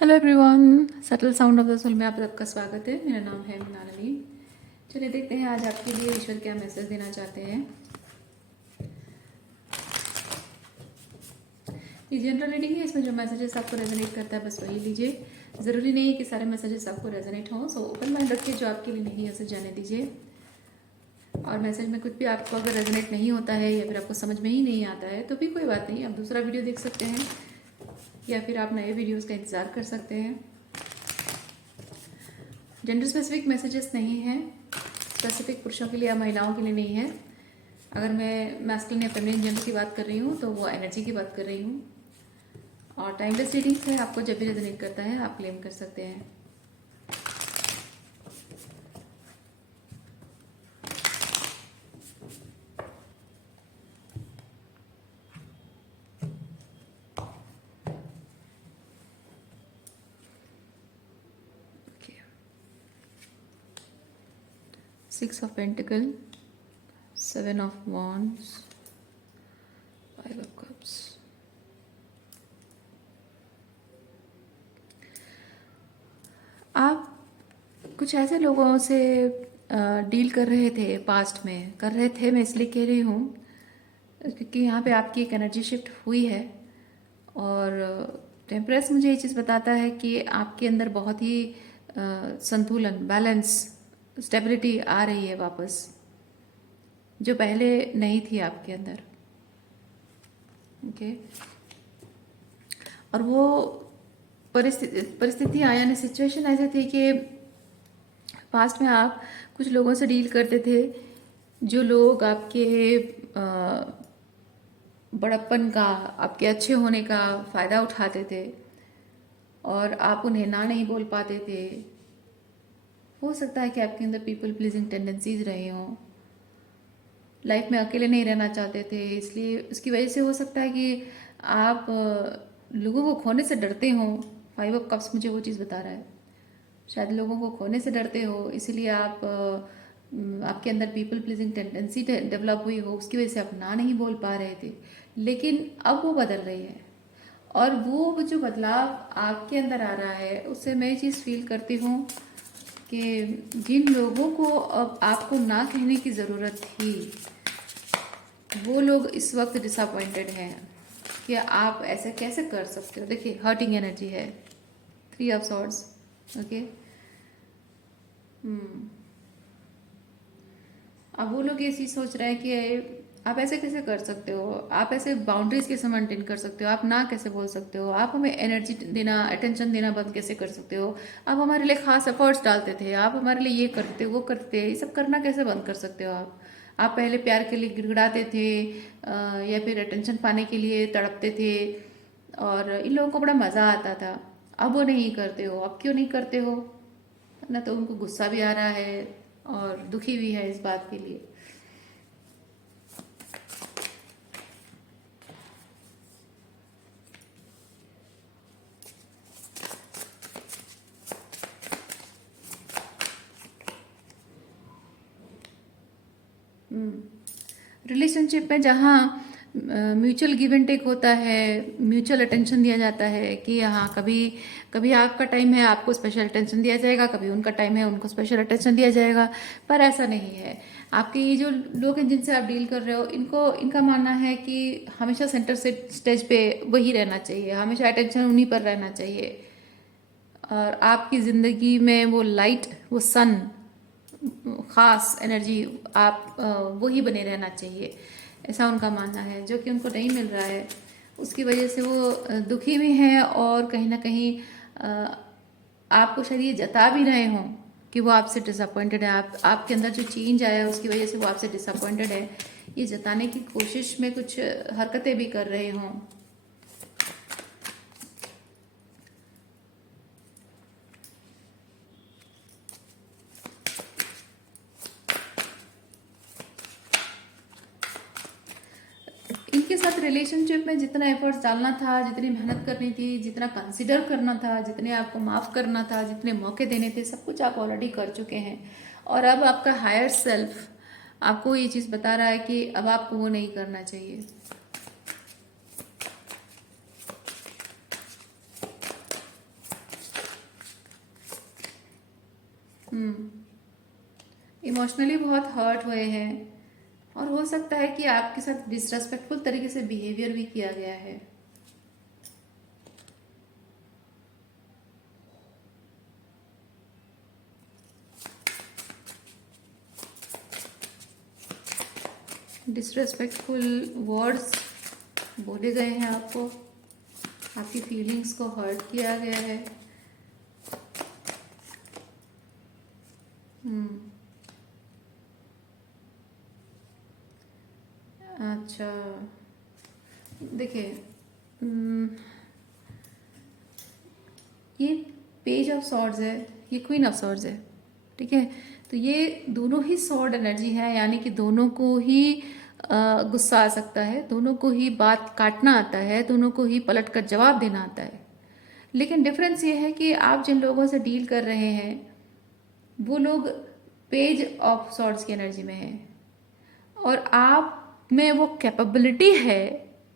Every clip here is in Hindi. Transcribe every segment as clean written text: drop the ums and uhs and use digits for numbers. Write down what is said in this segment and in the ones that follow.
Hello everyone, subtle sound of the soul में आप सबका स्वागत है। मेरा नाम है मृणालिनी। चलिए देखते हैं आज आपके लिए ईश्वर क्या मैसेज देना चाहते हैं। ये जनरल रीडिंग है, इसमें जो मैसेजेस आपको रेजोनेट करता है बस वही लीजिए। ज़रूरी नहीं है कि सारे मैसेजेस आपको रेजोनेट हों, सो ओपन माइंड रखिए। जो आपके लिए नहीं है उसे जाने दीजिए। और मैसेज में कुछ भी आपको अगर रेजोनेट नहीं होता है या फिर आपको समझ में ही नहीं आता है तो भी कोई बात नहीं, आप दूसरा वीडियो देख सकते हैं या फिर आप नए वीडियोज़ का इंतज़ार कर सकते हैं। जेंडर स्पेसिफिक मैसेजेस नहीं हैं, स्पेसिफिक पुरुषों के लिए या महिलाओं के लिए नहीं है। अगर मैं मैस्कुलिन या फेमिनिन जेंडर की बात कर रही हूँ तो वो एनर्जी की बात कर रही हूँ। और टाइमलेस रीडिंग्स है, आपको जब भी रेजोनेट करता है आप क्लेम कर सकते हैं। Six of pentacle, seven of wands, five of cups. आप कुछ ऐसे लोगों से डील कर रहे थे, पास्ट में कर रहे थे, मैं इसलिए कह रही हूँ क्योंकि यहाँ पे आपकी एक एनर्जी शिफ्ट हुई है। और टेम्परेस मुझे ये चीज़ बताता है कि आपके अंदर बहुत ही संतुलन, बैलेंस, स्टेबिलिटी आ रही है वापस, जो पहले नहीं थी आपके अंदर। ओके। और वो परिस्थितियाँ यानी सिचुएशन ऐसे थी कि पास्ट में आप कुछ लोगों से डील करते थे, जो लोग आपके बड़प्पन का, आपके अच्छे होने का फ़ायदा उठाते थे और आप उन्हें ना नहीं बोल पाते थे। हो सकता है कि आपके अंदर पीपल प्लीजिंग टेंडेंसीज रहे हों, लाइफ में अकेले नहीं रहना चाहते थे, इसलिए उसकी वजह से हो सकता है कि आप लोगों को खोने से डरते हों। फाइव ऑफ कप्स मुझे वो चीज़ बता रहा है, शायद लोगों को खोने से डरते हो, इसीलिए आप आपके अंदर पीपल प्लीजिंग टेंडेंसी डेवलप हुई हो, उसकी वजह से आप ना नहीं बोल पा रहे थे। लेकिन अब वो बदल रही है और वो जो बदलाव आपके अंदर आ रहा है उससे मैं ये चीज़ फील करती हूँ कि जिन लोगों को अब आपको ना कहने की ज़रूरत थी वो लोग इस वक्त डिसअपॉइंटेड हैं कि आप ऐसे कैसे कर सकते हो। देखिए हर्टिंग एनर्जी है, थ्री ऑफ सॉर्ड्स। ओके। अब वो लोग ये चीज़ सोच रहे हैं कि आप ऐसे कैसे कर सकते हो, आप ऐसे बाउंड्रीज कैसे मेंटेन कर सकते हो, आप ना कैसे बोल सकते हो, आप हमें एनर्जी देना, अटेंशन देना बंद कैसे कर सकते हो, आप हमारे लिए खास एफर्ट्स डालते थे, आप हमारे लिए ये करते वो करते, ये सब करना कैसे बंद कर सकते हो आप पहले प्यार के लिए गिड़गिड़ाते थे या फिर अटेंशन पाने के लिए तड़पते थे और इन लोगों को बड़ा मज़ा आता था। अब वो नहीं करते हो, अब क्यों नहीं करते हो? ना तो उनको गुस्सा भी आ रहा है और दुखी भी है इस बात के लिए। रिलेशनशिप में जहाँ म्यूचुअल गिव एंड टेक होता है, म्यूचुअल अटेंशन दिया जाता है कि हाँ कभी कभी आपका टाइम है आपको स्पेशल अटेंशन दिया जाएगा, कभी उनका टाइम है उनको स्पेशल अटेंशन दिया जाएगा, पर ऐसा नहीं है। आपके ये जो लोग हैं जिनसे आप डील कर रहे हो, इनका मानना है कि हमेशा सेंटर से स्टेज पे वही रहना चाहिए, हमेशा अटेंशन उन्हीं पर रहना चाहिए और आपकी ज़िंदगी में वो लाइट, वो सन, खास एनर्जी आप वही बने रहना चाहिए, ऐसा उनका मानना है, जो कि उनको नहीं मिल रहा है। उसकी वजह से वो दुखी भी हैं और कहीं ना कहीं आपको शायद ये जता भी रहे हों कि वो आपसे डिसअपॉइंटेड है। आपके अंदर जो चेंज आया है उसकी वजह से वो आपसे डिसअपॉइंटेड है, ये जताने की कोशिश में कुछ हरकतें भी कर रहे हों। इनके साथ रिलेशनशिप में जितना एफर्ट्स डालना था, जितनी मेहनत करनी थी, जितना कंसिडर करना था, जितने आपको माफ़ करना था, जितने मौके देने थे, सब कुछ आप ऑलरेडी कर चुके हैं। और अब आपका हायर सेल्फ आपको ये चीज़ बता रहा है कि अब आपको वो नहीं करना चाहिए। हम्म। इमोशनली बहुत हर्ट हुए हैं, और हो सकता है कि आपके साथ डिसरेस्पेक्टफुल तरीके से बिहेवियर भी किया गया है। डिसरेस्पेक्टफुल वर्ड्स बोले गए हैं आपको, आपकी फीलिंग्स को हर्ट किया गया है। हम्म। अच्छा, देखिए, हम्म, ये पेज ऑफ सॉर्ड्स है, ये क्वीन ऑफ सॉर्ड्स है, ठीक है। तो ये दोनों ही सॉर्ड एनर्जी है, यानी कि दोनों को ही गुस्सा आ सकता है, दोनों को ही बात काटना आता है, दोनों को ही पलट कर जवाब देना आता है। लेकिन डिफरेंस ये है कि आप जिन लोगों से डील कर रहे हैं वो लोग पेज ऑफ सॉर्ड्स की एनर्जी में हैं, और आप में वो कैपेबिलिटी है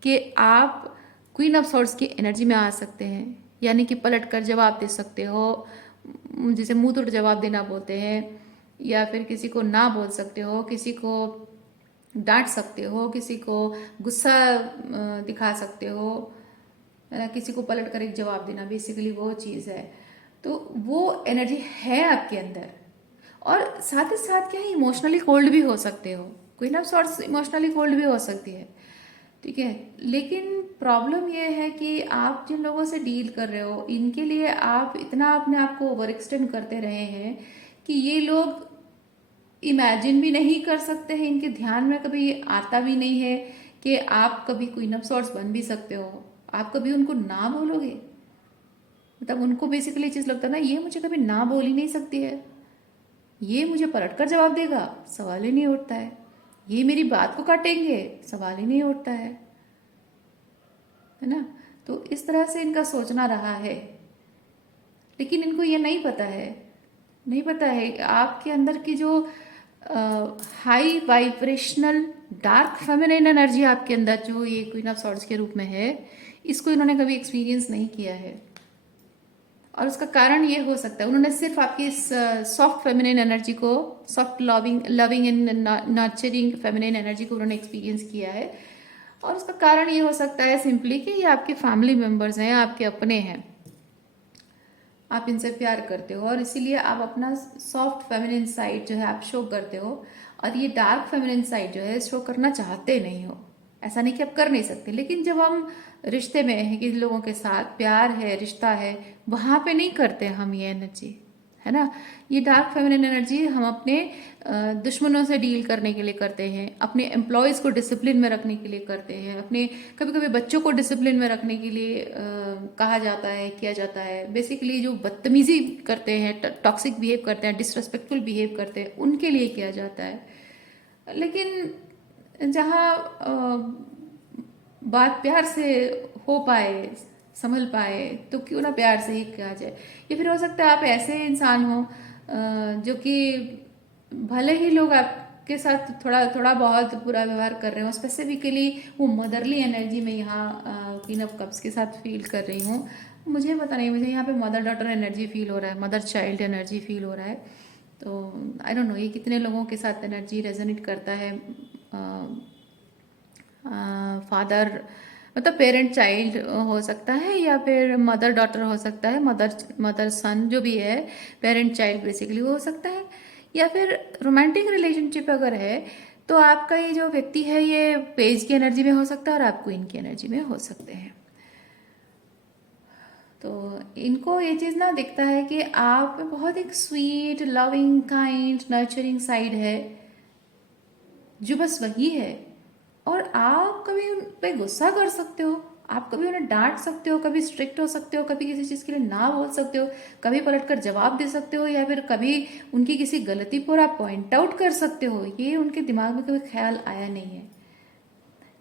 कि आप क्वीन ऑफ सॉर्ड्स की एनर्जी में आ सकते हैं, यानी कि पलट कर जवाब दे सकते हो, जिसे मुंह तोड़ जवाब देना बोलते हैं, या फिर किसी को ना बोल सकते हो, किसी को डांट सकते हो, किसी को गुस्सा दिखा सकते हो, है ना, किसी को पलट कर एक जवाब देना, बेसिकली वो चीज़ है। तो वो एनर्जी है आपके अंदर। और साथ ही साथ क्या है, इमोशनली कोल्ड भी हो सकते हो, queen of sorts emotionally cold भी हो सकती है, ठीक है। लेकिन प्रॉब्लम यह है कि आप जिन लोगों से डील कर रहे हो इनके लिए आप इतना अपने आप को ओवर एक्सटेंड करते रहे हैं कि ये लोग इमेजिन भी नहीं कर सकते हैं, इनके ध्यान में कभी आता भी नहीं है कि आप कभी क्वीन ऑफ सॉर्ट्स बन भी सकते हो। आप कभी उनको ना बोलोगे, मतलब उनको बेसिकली चीज़ लगता है ना, ये मुझे कभी ना बोल ही नहीं सकती है, ये मुझे पलट कर जवाब देगा, सवाल ही नहीं उठता है, ये मेरी बात को काटेंगे, सवाल ही नहीं उठता है ना। तो इस तरह से इनका सोचना रहा है, लेकिन इनको ये नहीं पता है, नहीं पता है कि आपके अंदर की जो high vibrational dark feminine energy आपके अंदर जो ये क्वीन ऑफ सॉर्ड्स के रूप में है, इसको इन्होंने कभी एक्सपीरियंस नहीं किया है। और उसका कारण ये हो सकता है, उन्होंने सिर्फ आपकी इस सॉफ्ट फेमिनिन एनर्जी को, soft loving loving and nurturing feminine energy को उन्होंने एक्सपीरियंस किया है। और उसका कारण ये हो सकता है सिंपली कि ये आपके फैमिली मेम्बर्स हैं, आपके अपने हैं, आप इनसे प्यार करते हो, और इसीलिए आप अपना सॉफ्ट फेमिनिन साइड जो है आप शो करते हो, और ये डार्क फेमिनिन साइड जो है शो करना चाहते नहीं हो। ऐसा नहीं कि आप कर नहीं सकते, लेकिन जब हम रिश्ते में हैं, किन लोगों के साथ प्यार है, रिश्ता है, वहां पे नहीं करते हम ये एनर्जी, है ना। ये डार्क फेमिनिन एनर्जी हम अपने दुश्मनों से डील करने के लिए करते हैं, अपने एम्प्लॉयज़ को डिसिप्लिन में रखने के लिए करते हैं, अपने कभी कभी बच्चों को डिसिप्लिन में रखने के लिए कहा जाता है, किया जाता है। बेसिकली जो बदतमीजी करते हैं, टॉक्सिक बिहेव करते हैं, डिसरेस्पेक्टफुल बिहेव करते हैं, उनके लिए किया जाता है। लेकिन जहाँ बात प्यार से हो पाए, संभल पाए, तो क्यों ना प्यार से ही कहा जाए। या फिर हो सकता है आप ऐसे इंसान हो जो कि भले ही लोग आपके साथ थोड़ा थोड़ा बहुत बुरा व्यवहार कर रहे हो, स्पेसिफिकली वो मदरली एनर्जी में यहाँ क्वीन ऑफ कप्स के साथ फील कर रही हूँ। मुझे पता नहीं, मुझे यहाँ पे मदर डॉटर एनर्जी फील हो रहा है, मदर चाइल्ड एनर्जी फील हो रहा है। तो आई डोंट नो ये कितने लोगों के साथ एनर्जी रेजोनेट करता है। फादर मतलब पेरेंट चाइल्ड हो सकता है, या फिर मदर डॉटर हो सकता है, मदर मदर सन जो भी है, पेरेंट चाइल्ड बेसिकली हो सकता है। या फिर रोमांटिक रिलेशनशिप अगर है तो आपका ये जो व्यक्ति है ये पेज की एनर्जी में हो सकता है और आप क्वीन की एनर्जी में हो सकते हैं। तो इनको ये चीज़ ना दिखता है कि आप में बहुत एक sweet loving kind nurturing side है जो बस वही है, और आप कभी उन पे गुस्सा कर सकते हो, आप कभी उन्हें डांट सकते हो, कभी स्ट्रिक्ट हो सकते हो, कभी किसी चीज़ के लिए ना बोल सकते हो, कभी पलटकर जवाब दे सकते हो, या फिर कभी उनकी किसी गलती पर आप पॉइंट आउट कर सकते हो। ये उनके दिमाग में कभी ख्याल आया नहीं है,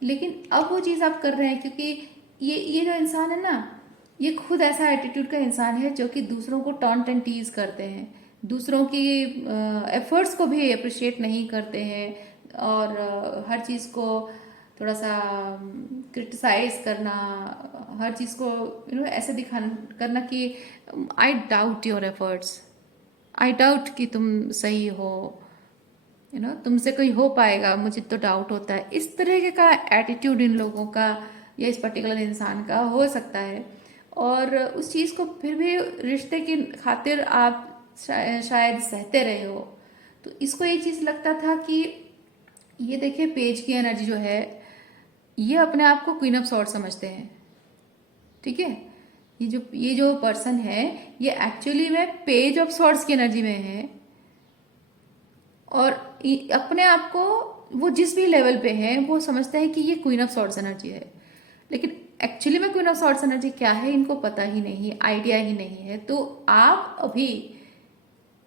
लेकिन अब वो चीज़ आप कर रहे हैं, क्योंकि ये जो इंसान है ना, ये खुद ऐसा एटीट्यूड का इंसान है जो कि दूसरों को टॉन्ट एंड टीज करते हैं, दूसरों की एफर्ट्स को भी अप्रिशिएट नहीं करते हैं, और हर चीज़ को थोड़ा सा क्रिटिसाइज करना, हर चीज़ को ऐसे दिखा करना कि I doubt your efforts, I doubt कि तुम सही हो, तुमसे कोई हो पाएगा, मुझे तो डाउट होता है। इस तरह का एटीट्यूड इन लोगों का या इस पर्टिकुलर इंसान का हो सकता है। और उस चीज़ को फिर भी रिश्ते की खातिर आप शायद सहते रहे हो। तो इसको ये चीज़ लगता था कि ये देखिए, पेज की एनर्जी जो है, ये अपने आप को क्वीन ऑफ सॉर्ड समझते हैं। ठीक है, ये जो पर्सन है, ये एक्चुअली में पेज ऑफ सॉर्ड्स की एनर्जी में है। और अपने आप को वो जिस भी लेवल पे है वो समझते हैं कि ये क्वीन ऑफ सॉर्ड्स एनर्जी है। लेकिन एक्चुअली में क्वीन ऑफ सॉर्ड्स एनर्जी क्या है इनको पता ही नहीं, आइडिया ही नहीं है। तो आप अभी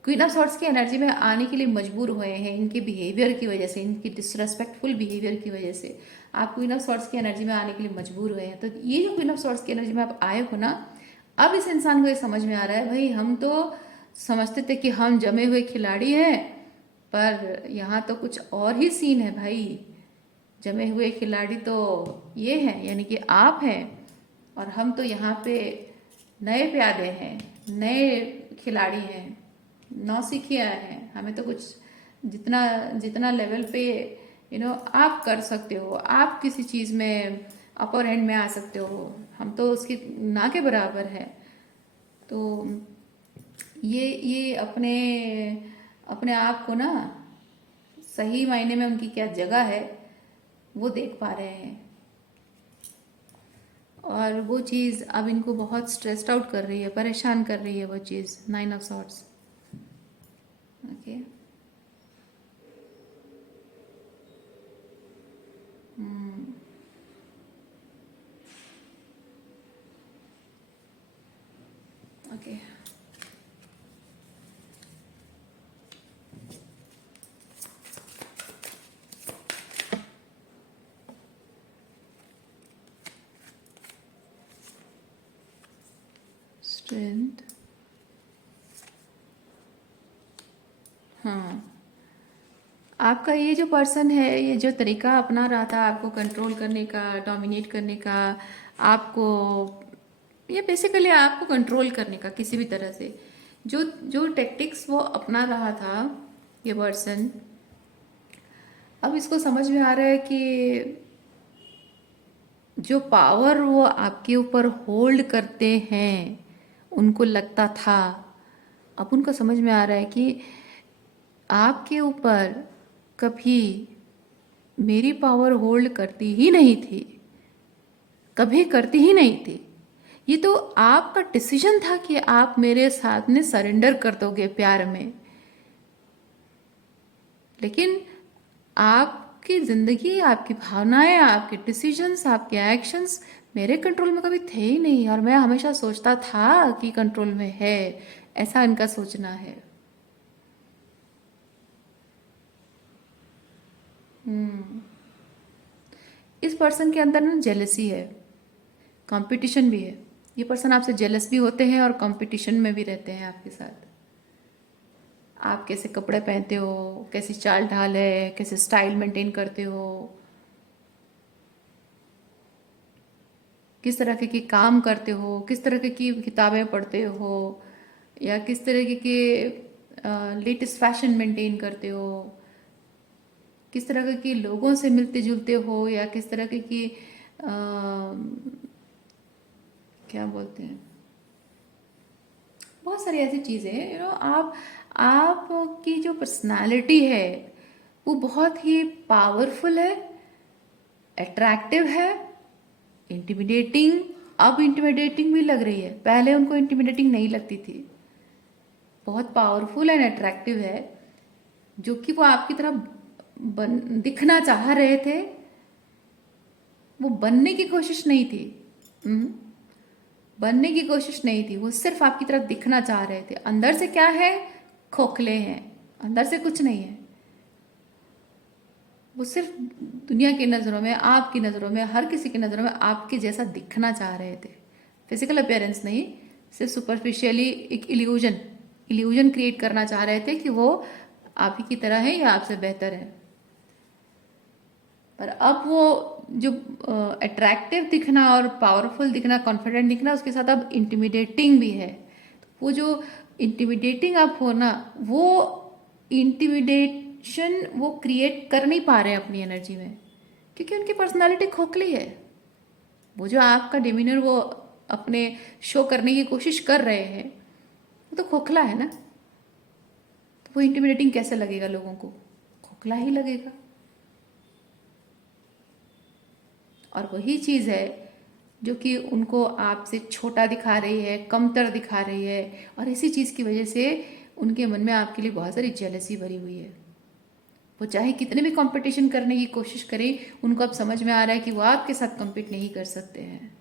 क्वीन ऑफ सॉर्ड्स की एनर्जी में आने के लिए मजबूर हुए हैं इनके बिहेवियर की वजह से, इनकी डिसरेस्पेक्टफुल बिहेवियर की वजह से आप क्वीन ऑफ सॉर्ड्स की एनर्जी में आने के लिए मजबूर हुए हैं। तो ये जो क्वीन ऑफ सॉर्ड्स की एनर्जी में आप आए हो ना, अब इस इंसान को ये समझ में आ रहा है, भाई हम तो समझते थे कि हम जमे हुए खिलाड़ी हैं, पर यहाँ तो कुछ और ही सीन है भाई। जमे हुए खिलाड़ी तो ये हैं, यानी कि आप हैं, और हम तो यहाँ पे नए प्यादे हैं, नए खिलाड़ी हैं, नौसिखिया हैं। हमें तो कुछ जितना जितना लेवल पे आप कर सकते हो, आप किसी चीज़ में अपर हैंड में आ सकते हो, हम तो उसकी ना के बराबर है। तो ये अपने अपने आप को ना सही मायने में उनकी क्या जगह है वो देख पा रहे हैं। और वो चीज़ अब इनको बहुत स्ट्रेस्ड आउट कर रही है, परेशान कर रही है वो चीज़, 9 of swords. Okay, okay. Strength, हाँ। आपका ये जो पर्सन है, ये जो तरीका अपना रहा था आपको कंट्रोल करने का, डोमिनेट करने का, आपको ये बेसिकली आपको कंट्रोल करने का किसी भी तरह से, जो जो टेक्टिक्स वो अपना रहा था ये पर्सन, अब इसको समझ में आ रहा है कि जो पावर वो आपके ऊपर होल्ड करते हैं, उनको लगता था, अब उनको समझ में आ रहा है कि आपके ऊपर कभी मेरी पावर होल्ड करती ही नहीं थी, कभी करती ही नहीं थी। ये तो आपका डिसीजन था कि आप मेरे साथ में सरेंडर कर दोगे प्यार में। लेकिन आपकी जिंदगी, आपकी भावनाएं, आपके डिसीजंस, आपके एक्शंस मेरे कंट्रोल में कभी थे ही नहीं, और मैं हमेशा सोचता था कि कंट्रोल में है, ऐसा इनका सोचना है। इस पर्सन के अंदर ना जेलसी है, कंपटीशन भी है। ये पर्सन आपसे जेलस भी होते हैं और कंपटीशन में भी रहते हैं आपके साथ। आप कैसे कपड़े पहनते हो, कैसी चाल ढाल है, कैसे स्टाइल मेंटेन करते हो, किस तरह के काम करते हो, किस तरह की किताबें पढ़ते हो, या किस तरह के लेटेस्ट फैशन मेंटेन करते हो, किस तरह के लोगों से मिलते जुलते हो, या किस तरह की क्या बोलते हैं, बहुत सारी ऐसी चीज़ें हैं। आपकी जो पर्सनालिटी है वो बहुत ही पावरफुल है, अट्रैक्टिव है, इंटिमिडेटिंग। अब इंटिमिडेटिंग भी लग रही है, पहले उनको इंटिमिडेटिंग नहीं लगती थी। बहुत पावरफुल एंड अट्रैक्टिव है, जो कि वो आपकी तरह दिखना चाह रहे थे, वो बनने की कोशिश नहीं थी। बनने की कोशिश नहीं थी, वो सिर्फ आपकी तरफ दिखना चाह रहे थे। अंदर से क्या है, खोखले हैं, अंदर से कुछ नहीं है। वो सिर्फ दुनिया की नज़रों में, आपकी नज़रों में, हर किसी की नज़रों में आपके जैसा दिखना चाह रहे थे। फिजिकल अपियरेंस नहीं, सिर्फ सुपरफिशियली एक इल्यूजन क्रिएट करना चाह रहे थे कि वो आप ही की तरह है या आपसे बेहतर है। पर अब वो जो अट्रैक्टिव दिखना और पावरफुल दिखना, कॉन्फिडेंट दिखना, उसके साथ अब इंटिमिडेटिंग भी है। वो जो इंटिमिडेटिंग आप हो ना, वो इंटिमिडेशन वो क्रिएट कर नहीं पा रहे हैं अपनी एनर्जी में, क्योंकि उनकी पर्सनालिटी खोखली है। वो जो आपका डिमीनर वो अपने शो करने की कोशिश कर रहे हैं, वो तो खोखला है ना। तो वो इंटिमिडेटिंग कैसे लगेगा लोगों को? खोखला ही लगेगा। और वही चीज़ है जो कि उनको आपसे छोटा दिखा रही है, कमतर दिखा रही है, और इसी चीज़ की वजह से उनके मन में आपके लिए बहुत सारी जेलसी भरी हुई है। वो चाहे कितने भी कंपटीशन करने की कोशिश करें, उनको अब समझ में आ रहा है कि वो आपके साथ compete नहीं कर सकते हैं।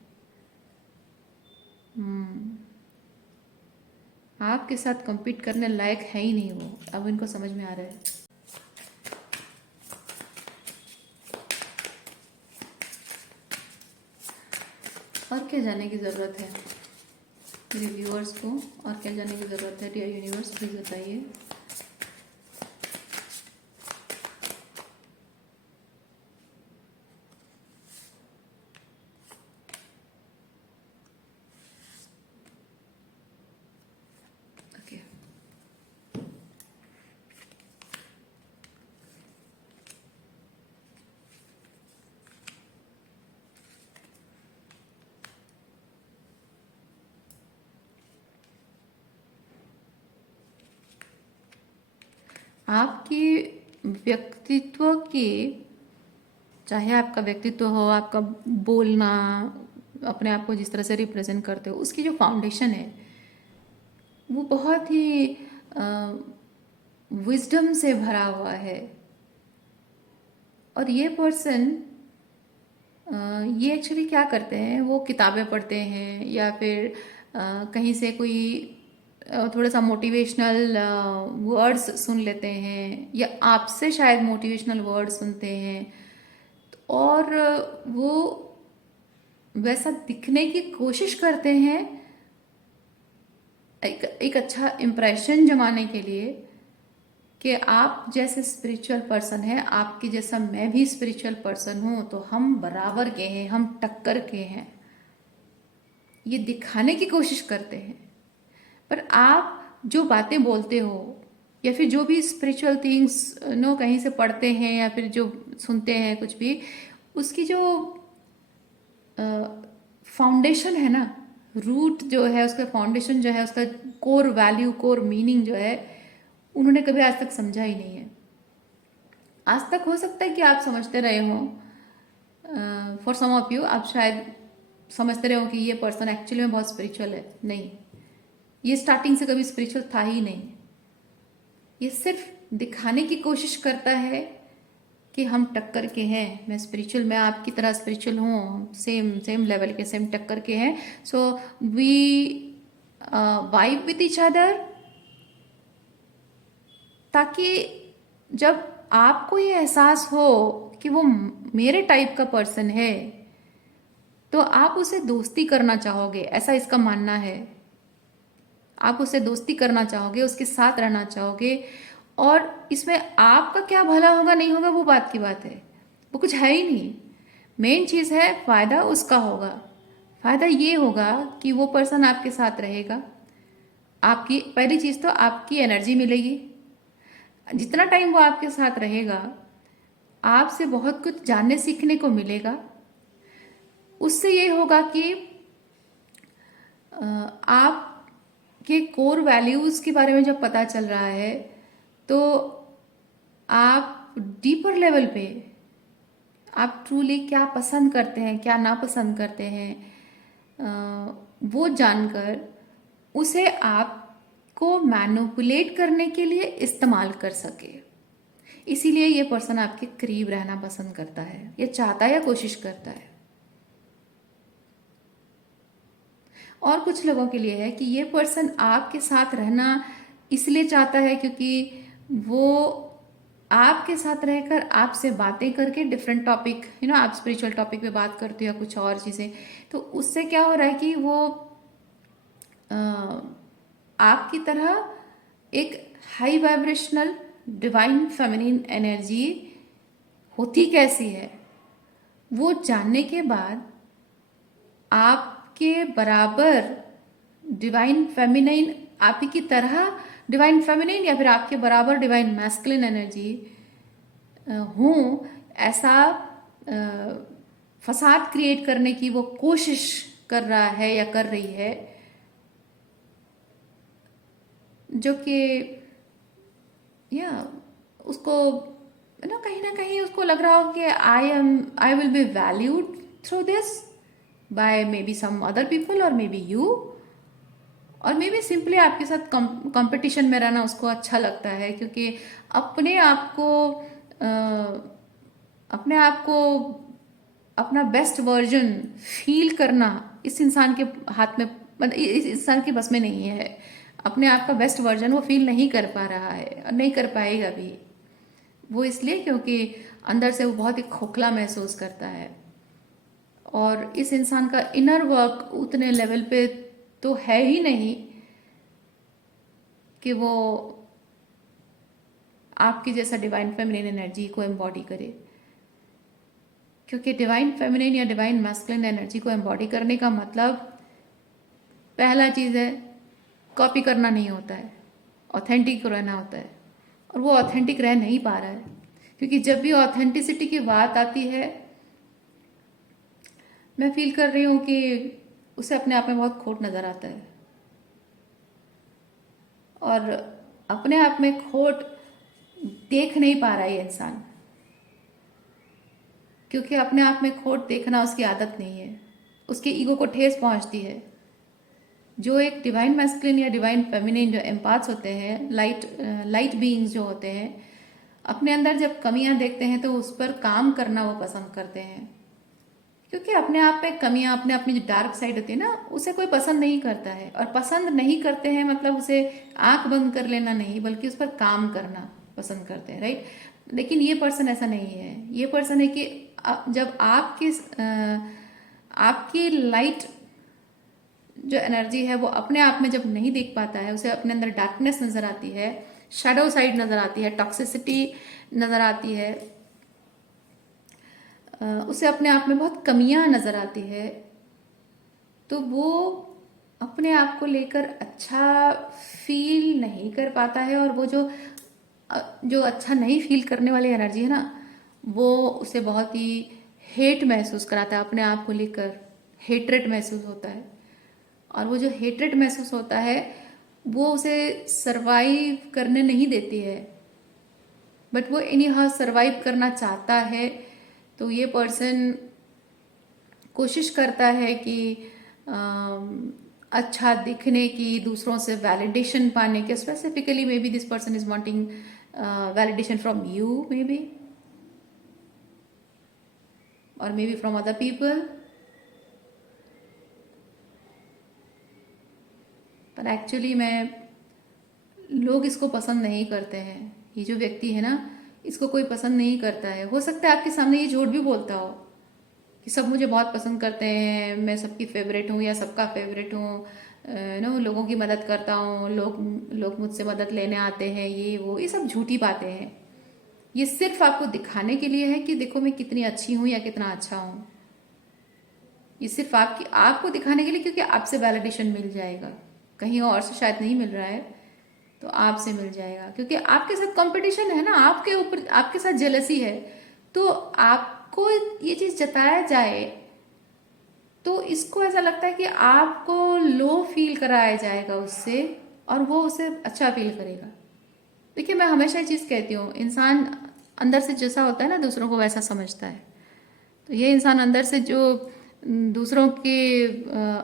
आपके साथ compete करने लायक है ही नहीं वो, अब इनको समझ में आ रहा है। और क्या जानने की ज़रूरत है मेरे व्यूअर्स को? और क्या जानने की ज़रूरत है डियर यूनिवर्स, प्लीज़ बताइए। ओके, आपकी व्यक्तित्व की, चाहे आपका व्यक्तित्व हो, आपका बोलना, अपने आप को जिस तरह से रिप्रेजेंट करते हो, उसकी जो फाउंडेशन है वो बहुत ही विजडम से भरा हुआ है। और ये पर्सन ये एक्चुअली क्या करते हैं, वो किताबें पढ़ते हैं या फिर कहीं से कोई थोड़ा सा मोटिवेशनल वर्ड्स सुन लेते हैं, या आपसे शायद मोटिवेशनल वर्ड्स सुनते हैं, और वो वैसा दिखने की कोशिश करते हैं, एक अच्छा इम्प्रेशन जमाने के लिए कि आप जैसे स्पिरिचुअल पर्सन है, आपकी जैसा मैं भी स्पिरिचुअल पर्सन हूँ, तो हम बराबर के हैं, हम टक्कर के हैं, ये दिखाने की कोशिश करते हैं। पर आप जो बातें बोलते हो या फिर जो भी स्पिरिचुअल थिंग्स नो कहीं से पढ़ते हैं या फिर जो सुनते हैं कुछ भी, उसकी जो फाउंडेशन है ना, रूट जो है उसका, फाउंडेशन जो है उसका, कोर वैल्यू, कोर मीनिंग जो है, उन्होंने कभी आज तक समझा ही नहीं है। आज तक हो सकता है कि आप समझते रहे हो, फॉर सम ऑफ यू आप शायद समझते रहे हो कि ये पर्सन एक्चुअली में बहुत स्पिरिचुअल है। नहीं, ये स्टार्टिंग से कभी स्पिरिचुअल था ही नहीं। ये सिर्फ दिखाने की कोशिश करता है कि हम टक्कर के हैं, मैं स्पिरिचुअल, मैं आपकी तरह स्पिरिचुअल हूँ, सेम सेम लेवल के, सेम टक्कर के हैं। So we vibe with each other, ताकि जब आपको ये एहसास हो कि वो मेरे टाइप का पर्सन है, तो आप उसे दोस्ती करना चाहोगे, ऐसा इसका मानना है। आप उससे दोस्ती करना चाहोगे, उसके साथ रहना चाहोगे, और इसमें आपका क्या भला होगा नहीं होगा वो बात की बात है, वो कुछ है ही नहीं। मेन चीज़ है फ़ायदा उसका होगा। फ़ायदा ये होगा कि वो पर्सन आपके साथ रहेगा, आपकी पहली चीज़ तो आपकी एनर्जी मिलेगी। जितना टाइम वो आपके साथ रहेगा, आपसे बहुत कुछ जानने सीखने को मिलेगा। उससे ये होगा कि आपके कोर वैल्यूज़ के बारे में जब पता चल रहा है, तो आप डीपर लेवल पे आप ट्रूली क्या पसंद करते हैं, क्या नापसंद करते हैं, वो जानकर उसे आपको मैनिपुलेट करने के लिए इस्तेमाल कर सके। इसीलिए ये पर्सन आपके करीब रहना पसंद करता है, ये चाहता है या कोशिश करता है। और कुछ लोगों के लिए है कि ये पर्सन आपके साथ रहना इसलिए चाहता है क्योंकि वो आपके साथ रहकर आपसे बातें करके डिफरेंट टॉपिक, आप स्पिरिचुअल टॉपिक पे बात करते हो या कुछ और चीज़ें, तो उससे क्या हो रहा है कि वो अ, आपकी तरह एक high vibrational divine feminine energy होती कैसी है, वो जानने के बाद आपके बराबर डिवाइन फेमिनाइन आप ही की तरह डिवाइन फेमिनिन या फिर आपके बराबर डिवाइन मैस्कुलिन एनर्जी हूँ, ऐसा फसाद क्रिएट करने की वो कोशिश कर रहा है या कर रही है, जो कि या उसको कहीं ना कहीं उसको लग रहा हो कि I will be valued through this by maybe some other people और मे बी यू, और मे बी सिंपली आपके साथ कंपटीशन में रहना उसको अच्छा लगता है, क्योंकि अपने आप को अपने आप को अपना बेस्ट वर्जन फील करना इस इंसान के हाथ में, मतलब इस इंसान के बस में नहीं है। अपने आप का बेस्ट वर्जन वो फील नहीं कर पा रहा है और नहीं कर पाएगा भी। वो इसलिए क्योंकि अंदर से वो बहुत ही खोखला महसूस करता है, और इस इंसान का इनर वर्क उतने लेवल पे तो है ही नहीं कि वो आपकी जैसा डिवाइन फेमिनिन एनर्जी को एम्बॉडी करे। क्योंकि डिवाइन फेमिनिन या डिवाइन मैस्कुलिन एनर्जी को एम्बॉडी करने का मतलब पहला चीज़ है कॉपी करना नहीं होता है, ऑथेंटिक रहना होता है, और वो ऑथेंटिक रह नहीं पा रहा है। क्योंकि जब भी ऑथेंटिसिटी की बात आती है, मैं फील कर रही हूँ कि उसे अपने आप में बहुत खोट नज़र आता है, और अपने आप में खोट देख नहीं पा रहा है ये इंसान, क्योंकि अपने आप में खोट देखना उसकी आदत नहीं है, उसके ईगो को ठेस पहुंचती है। जो एक डिवाइन मैस्कुलिन या डिवाइन फेमिनिन जो एम्पाथ्स होते हैं, लाइट बीइंग्स जो होते हैं, अपने अंदर जब कमियां देखते हैं तो उस पर काम करना वो पसंद करते हैं। क्योंकि अपने आप में कमियां, अपने अपनी जो डार्क साइड होती है ना, उसे कोई पसंद नहीं करता है। और पसंद नहीं करते हैं मतलब उसे आंख बंद कर लेना नहीं, बल्कि उस पर काम करना पसंद करते हैं, राइट। लेकिन ये पर्सन ऐसा नहीं है। ये पर्सन है कि जब आपकी लाइट जो एनर्जी है वो अपने आप में जब नहीं देख पाता है, उसे अपने अंदर डार्कनेस नजर आती है, शेडो साइड नजर आती है, टॉक्सिसिटी नजर आती है, उसे अपने आप में बहुत कमियां नजर आती है, तो वो अपने आप को लेकर अच्छा फील नहीं कर पाता है। और वो जो अच्छा नहीं फील करने वाली एनर्जी है ना, वो उसे बहुत ही हेट महसूस कराता है, अपने आप को लेकर हेट्रेट महसूस होता है। और वो जो हेट्रेट महसूस होता है वो उसे सरवाइव करने नहीं देती है, बट वो इन्हीं हाउ सरवाइव करना चाहता है। तो ये पर्सन कोशिश करता है कि अच्छा दिखने की, दूसरों से वैलिडेशन पाने के, specifically maybe this person is wanting validation from you, maybe, और maybe from other people. पर एक्चुअली लोग इसको पसंद नहीं करते हैं। ये जो व्यक्ति है ना, इसको कोई पसंद नहीं करता है। हो सकता है आपके सामने ये झूठ भी बोलता हो कि सब मुझे बहुत पसंद करते हैं, मैं सबकी फेवरेट हूँ या सबका फेवरेट हूँ, लोगों की मदद करता हूँ, लोग मुझसे मदद लेने आते हैं, ये सब झूठी बातें हैं। ये सिर्फ आपको दिखाने के लिए है कि देखो मैं कितनी अच्छी हूँ या कितना अच्छा हूँ। ये सिर्फ आपको दिखाने के लिए, क्योंकि आपसे वैलिडेशन मिल जाएगा, कहीं और से शायद नहीं मिल रहा है तो आपसे मिल जाएगा, क्योंकि आपके साथ कंपटीशन है ना, आपके ऊपर आपके साथ जेलसी है। तो आपको ये चीज जताया जाए तो इसको ऐसा लगता है कि आपको लो फील कराया जाएगा उससे, और वो उसे अच्छा फील करेगा। देखिए, मैं हमेशा ये चीज़ कहती हूँ, इंसान अंदर से जैसा होता है ना, दूसरों को वैसा समझता है। तो ये इंसान अंदर से जो दूसरों के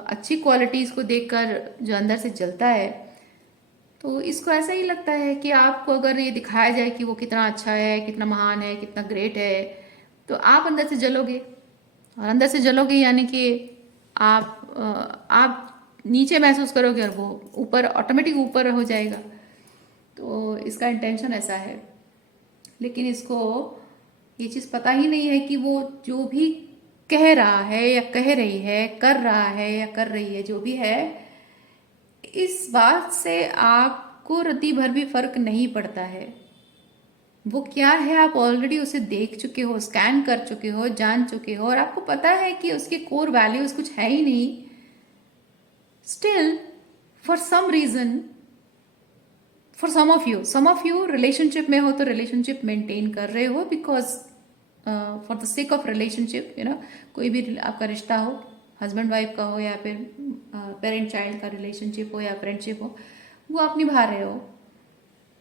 अच्छी क्वालिटीज़ को देखकर जो अंदर से जलता है, तो इसको ऐसा ही लगता है कि आपको अगर ये दिखाया जाए कि वो कितना अच्छा है, कितना महान है, कितना ग्रेट है, तो आप अंदर से जलोगे। और अंदर से जलोगे यानी कि आप नीचे महसूस करोगे और वो ऊपर, ऑटोमेटिक ऊपर हो जाएगा। तो इसका इंटेंशन ऐसा है। लेकिन इसको ये चीज़ पता ही नहीं है कि वो जो भी कह रहा है या कह रही है, कर रहा है या कर रही है, जो भी है, इस बात से आपको रत्ती भर भी फर्क नहीं पड़ता है। वो क्या है आप ऑलरेडी उसे देख चुके हो, स्कैन कर चुके हो, जान चुके हो, और आपको पता है कि उसके कोर वैल्यूज कुछ है ही नहीं। Still for some reason for some of you relationship में हो तो रिलेशनशिप मेंटेन कर रहे हो because for the sake of relationship, you know, कोई भी आपका रिश्ता हो, हस्बैंड वाइफ का हो या फिर पेरेंट चाइल्ड का रिलेशनशिप हो या फ्रेंडशिप हो, वो आप निभा रहे हो।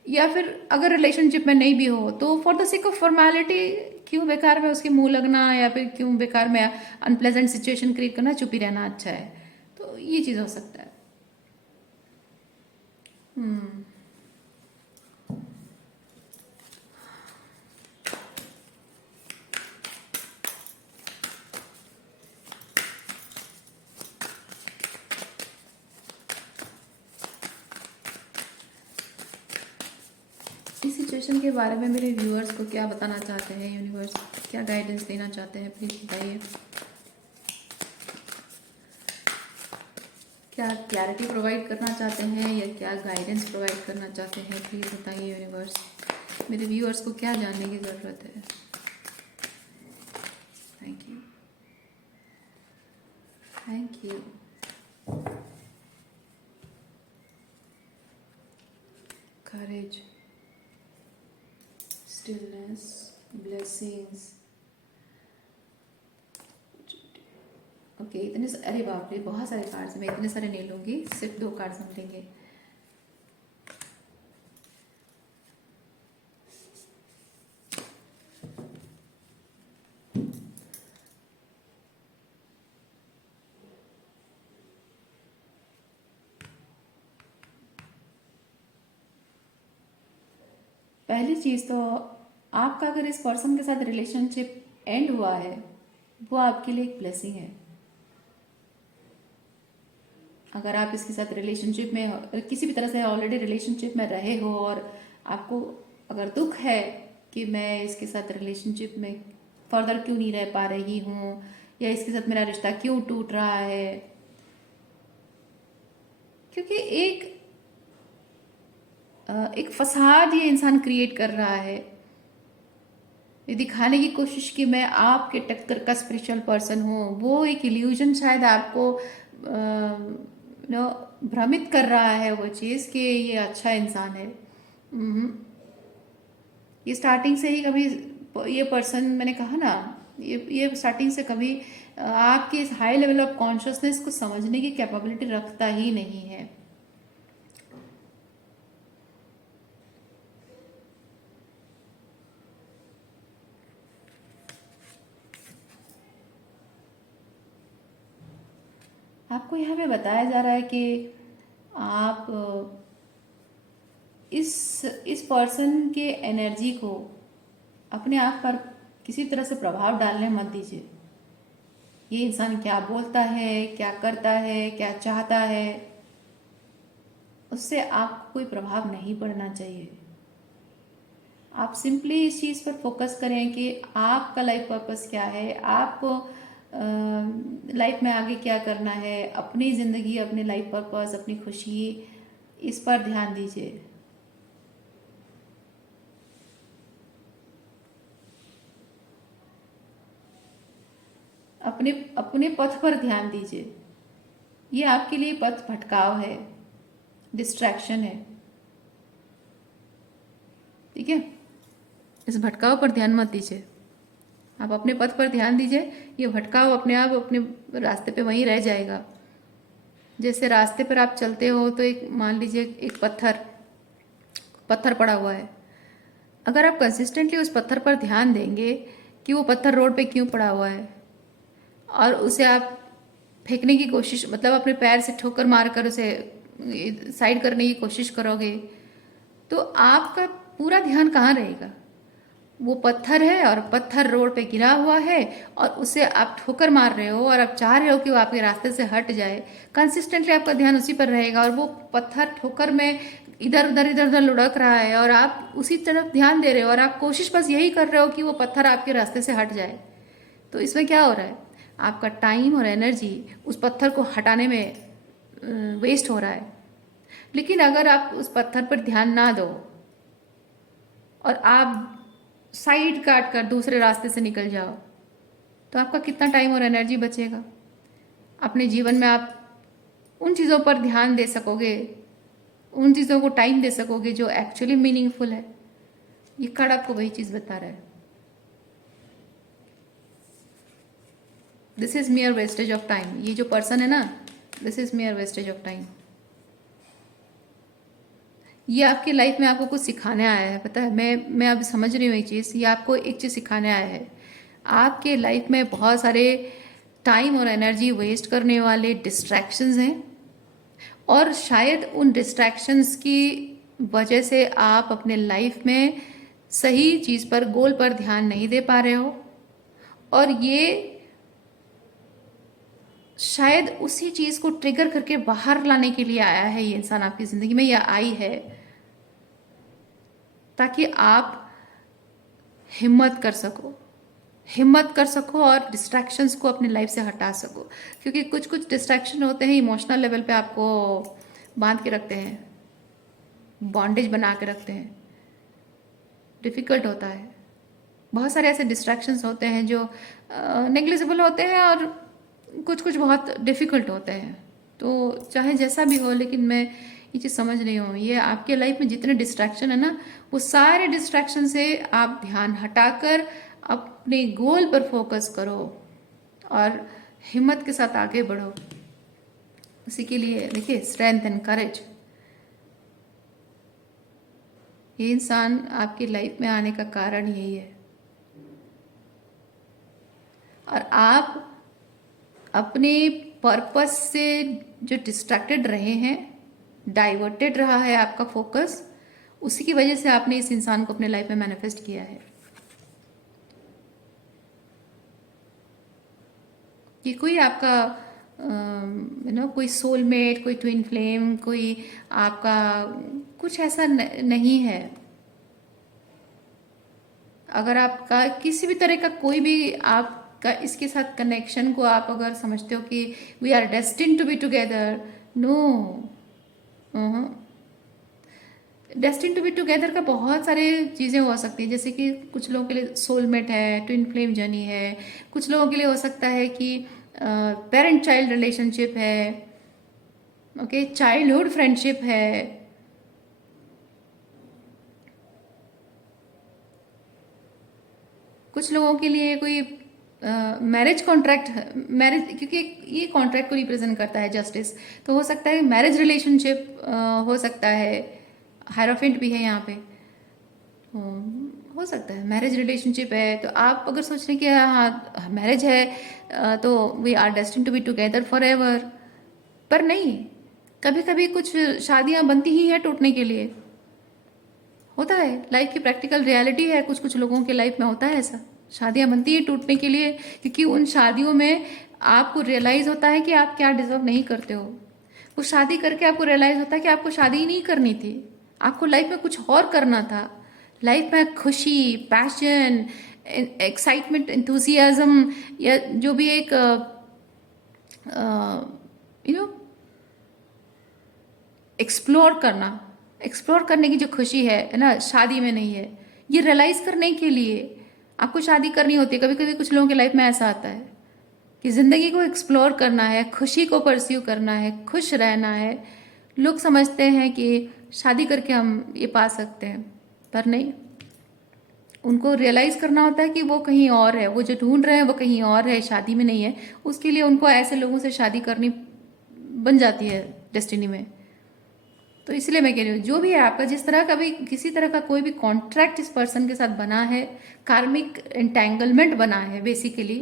या फिर अगर रिलेशनशिप में नहीं भी हो तो for the sake of formality, क्यों बेकार में उसके मुंह लगना या फिर क्यों बेकार में अनप्लेजेंट सिचुएशन क्रिएट करना, चुप ही रहना अच्छा है। तो ये चीज़ हो सकता है। इस सिचुएशन के बारे में मेरे व्यूअर्स को क्या बताना चाहते हैं यूनिवर्स, क्या गाइडेंस देना चाहते हैं, प्लीज़ बताइए। क्या क्लैरिटी प्रोवाइड करना चाहते हैं या क्या गाइडेंस प्रोवाइड करना चाहते हैं, प्लीज़ बताइए यूनिवर्स। मेरे व्यूअर्स को क्या जानने की ज़रूरत है। Thank you, thank you. Courage, stillness, blessings. Okay, अरे बाप रे, बहुत सारे कार्ड्स, मैं इतने सारे नहीं लूँगी, सिर्फ 2 कार्ड्स हम लेंगे। पहली चीज़ तो, आपका अगर इस पर्सन के साथ रिलेशनशिप एंड हुआ है, वो आपके लिए एक ब्लेसिंग है। अगर आप इसके साथ रिलेशनशिप में किसी भी तरह से ऑलरेडी रिलेशनशिप में रहे हो और आपको अगर दुख है कि मैं इसके साथ रिलेशनशिप में फर्दर क्यों नहीं रह पा रही हूँ या इसके साथ मेरा रिश्ता क्यों टूट रहा है, क्योंकि एक फसाद ये इंसान क्रिएट कर रहा है, ये दिखाने की कोशिश कि मैं आपके टक्कर का स्पिरिचुअल पर्सन हूँ। वो एक इल्यूजन शायद आपको नो भ्रमित कर रहा है वो चीज़ कि ये अच्छा इंसान है। ये स्टार्टिंग से ही कभी, ये पर्सन मैंने कहा ना, ये स्टार्टिंग से कभी आपके इस हाई लेवल ऑफ कॉन्शियसनेस को समझने की कैपेबिलिटी रखता ही नहीं है। आपको यहाँ पे बताया जा रहा है कि आप इस पर्सन के एनर्जी को अपने आप पर किसी तरह से प्रभाव डालने मत दीजिए। ये इंसान क्या बोलता है, क्या करता है, क्या चाहता है, उससे आपको कोई प्रभाव नहीं पड़ना चाहिए। आप सिंपली इस चीज़ पर फोकस करें कि आपका लाइफ पर्पस क्या है, आपको लाइफ में आगे क्या करना है, अपनी ज़िंदगी, अपनी लाइफ पर्पस, अपनी खुशी, इस पर ध्यान दीजिए। अपने अपने पथ पर ध्यान दीजिए। ये आपके लिए पथ भटकाव है, डिस्ट्रैक्शन है, ठीक है। इस भटकाव पर ध्यान मत दीजिए, आप अपने पथ पर ध्यान दीजिए। ये भटकाव अपने आप अपने रास्ते पे वहीं रह जाएगा। जैसे रास्ते पर आप चलते हो तो एक मान लीजिए एक पत्थर पड़ा हुआ है, अगर आप कंसिस्टेंटली उस पत्थर पर ध्यान देंगे कि वो पत्थर रोड पे क्यों पड़ा हुआ है और उसे आप फेंकने की कोशिश, मतलब अपने पैर से ठोकर मारकर उसे साइड करने की कोशिश करोगे, तो आपका पूरा ध्यान कहाँ रहेगा। वो पत्थर है और पत्थर रोड पे गिरा हुआ है और उसे आप ठोकर मार रहे हो और आप चाह रहे हो कि वो आपके रास्ते से हट जाए। कंसिस्टेंटली आपका ध्यान उसी पर रहेगा और वो पत्थर ठोकर में इधर उधर लुढ़क रहा है और आप उसी तरफ ध्यान दे रहे हो और आप कोशिश बस यही कर रहे हो कि वो पत्थर आपके रास्ते से हट जाए। तो इसमें क्या हो रहा है, आपका टाइम और एनर्जी उस पत्थर को हटाने में वेस्ट हो रहा है। लेकिन अगर आप उस पत्थर पर ध्यान ना दो और आप साइड काट कर दूसरे रास्ते से निकल जाओ, तो आपका कितना टाइम और एनर्जी बचेगा। अपने जीवन में आप उन चीज़ों पर ध्यान दे सकोगे उन चीज़ों को टाइम दे सकोगे जो एक्चुअली मीनिंगफुल है। ये कार्ड आपको वही चीज़ बता रहा है। This is मियर wastage of time. ये जो पर्सन है ना, this is मियर wastage of time. ये आपकी लाइफ में आपको कुछ सिखाने आया है, पता है। मैं अब समझ रही हूँ ये चीज़। ये आपको एक चीज़ सिखाने आया है। आपके लाइफ में बहुत सारे टाइम और एनर्जी वेस्ट करने वाले डिस्ट्रैक्शंस हैं, और शायद उन डिस्ट्रैक्शंस की वजह से आप अपने लाइफ में सही चीज़ पर, गोल पर ध्यान नहीं दे पा रहे हो। और ये शायद उसी चीज़ को ट्रिगर करके बाहर लाने के लिए आया है ये इंसान आपकी ज़िंदगी में, या आई है, ताकि आप हिम्मत कर सको और डिस्ट्रैक्शंस को अपने लाइफ से हटा सको। क्योंकि कुछ कुछ डिस्ट्रैक्शन होते हैं इमोशनल लेवल पे, आपको बांध के रखते हैं, बॉन्डेज बना के रखते हैं, डिफ़िकल्ट होता है। बहुत सारे ऐसे डिस्ट्रैक्शंस होते हैं जो नेग्लिजिबल होते हैं, और कुछ कुछ बहुत डिफ़िकल्ट होते हैं। तो चाहे जैसा भी हो, लेकिन मैं ये चीज़ समझ रही हूँ, ये आपके लाइफ में जितने डिस्ट्रैक्शन है ना, वो सारे डिस्ट्रैक्शन से आप ध्यान हटाकर अपने गोल पर फोकस करो और हिम्मत के साथ आगे बढ़ो। उसी के लिए देखिए, स्ट्रेंथ एंड करेज। ये इंसान आपकी लाइफ में आने का कारण यही है। और आप अपने पर्पस से जो डिस्ट्रैक्टेड रहे हैं, डाइवर्टेड रहा है आपका फोकस, उसी की वजह से आपने इस इंसान को अपने लाइफ में मैनिफेस्ट किया है। ये कोई आपका कोई सोलमेट, कोई ट्विन फ्लेम, कोई आपका कुछ ऐसा नहीं है। अगर आपका किसी भी तरह का कोई भी आपका इसके साथ कनेक्शन को आप अगर समझते हो कि we are destined to be together, no. Destined to be together का बहुत सारे चीज़ें हो सकती हैं, जैसे कि कुछ लोगों के लिए सोलमेट है, ट्विन फ्लेम जर्नी है। कुछ लोगों के लिए हो सकता है कि पेरेंट चाइल्ड रिलेशनशिप है, ओके, चाइल्डहुड फ्रेंडशिप है। कुछ लोगों के लिए कोई मैरिज कॉन्ट्रैक्ट, मैरिज, क्योंकि ये कॉन्ट्रैक्ट को रिप्रेजेंट करता है, जस्टिस। तो हो सकता है मैरिज रिलेशनशिप हो सकता है। हायरोफेंट भी है यहाँ पे। हो सकता है मैरिज रिलेशनशिप है। तो आप अगर सोच रहे हैं कि हाँ मैरिज है तो we are destined to be together forever, पर नहीं। कभी कभी कुछ शादियां बनती ही हैं टूटने के लिए। होता है, लाइफ की प्रैक्टिकल रियलिटी है। कुछ कुछ लोगों के लाइफ में होता है ऐसा, शादियां बनती है टूटने के लिए, क्योंकि उन शादियों में आपको रियलाइज होता है कि आप क्या डिजर्व नहीं करते हो। वो शादी करके आपको रियलाइज होता है कि आपको शादी ही नहीं करनी थी, आपको लाइफ में कुछ और करना था। लाइफ में खुशी, पैशन, एक्साइटमेंट, एंथुसियाज्म, या जो भी एक यू नो एक्सप्लोर करने की जो खुशी है ना, शादी में नहीं है। ये रियलाइज करने के लिए आपको शादी करनी होती है। कभी कभी कुछ लोगों की लाइफ में ऐसा आता है कि जिंदगी को एक्सप्लोर करना है, खुशी को परस्यू करना है, खुश रहना है। लोग समझते हैं कि शादी करके हम ये पा सकते हैं, पर नहीं। उनको रियलाइज करना होता है कि वो कहीं और है, वो जो ढूंढ रहे हैं वो कहीं और है, शादी में नहीं है। उसके लिए उनको ऐसे लोगों से शादी करनी बन जाती है डेस्टिनी में। तो इसलिए मैं कह रही हूँ, जो भी है आपका, जिस तरह का भी किसी तरह का कोई भी कॉन्ट्रैक्ट इस पर्सन के साथ बना है, कार्मिक एंटेंगलमेंट बना है, बेसिकली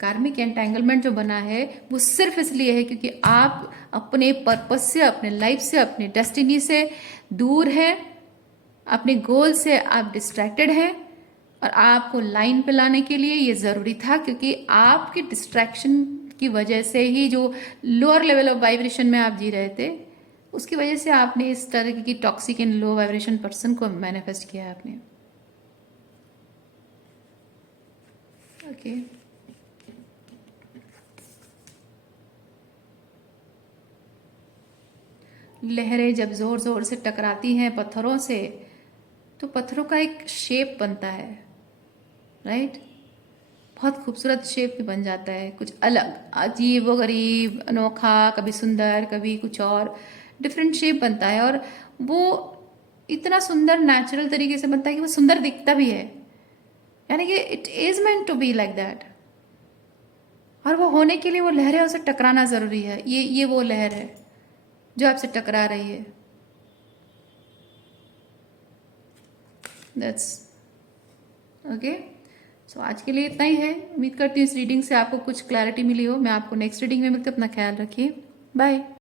कार्मिक एंटेंगलमेंट जो बना है वो सिर्फ इसलिए है क्योंकि आप अपने पर्पस से, अपने लाइफ से, अपने डेस्टिनी से दूर हैं, अपने गोल से आप डिस्ट्रैक्टेड हैं। और आपको लाइन पे लाने के लिए ये ज़रूरी था, क्योंकि आपकी डिस्ट्रैक्शन की वजह से ही जो लोअर लेवल ऑफ वाइब्रेशन में आप जी रहे थे, उसकी वजह से आपने इस तरह की toxic and low vibration person को मैनिफेस्ट किया है आपने। ओके, लहरें जब जोर जोर से टकराती हैं पत्थरों से, तो पत्थरों का एक शेप बनता है, राइट। बहुत खूबसूरत शेप भी बन जाता है, कुछ अलग, अजीब व गरीब, अनोखा, कभी सुंदर, कभी कुछ और डिफरेंट शेप बनता है। और वो इतना सुंदर नेचुरल तरीके से बनता है कि वो सुंदर दिखता भी है, यानी कि it is meant to be like that. और वो होने के लिए वो लहर है, उसे टकराना ज़रूरी है। ये वो लहर है जो आपसे टकरा रही है। That's okay. सो आज के लिए इतना ही है। उम्मीद करती हूँ इस रीडिंग से आपको कुछ क्लैरिटी मिली हो। मैं आपको नेक्स्ट रीडिंग में मिलती हूँ। अपना ख्याल रखिए। बाय।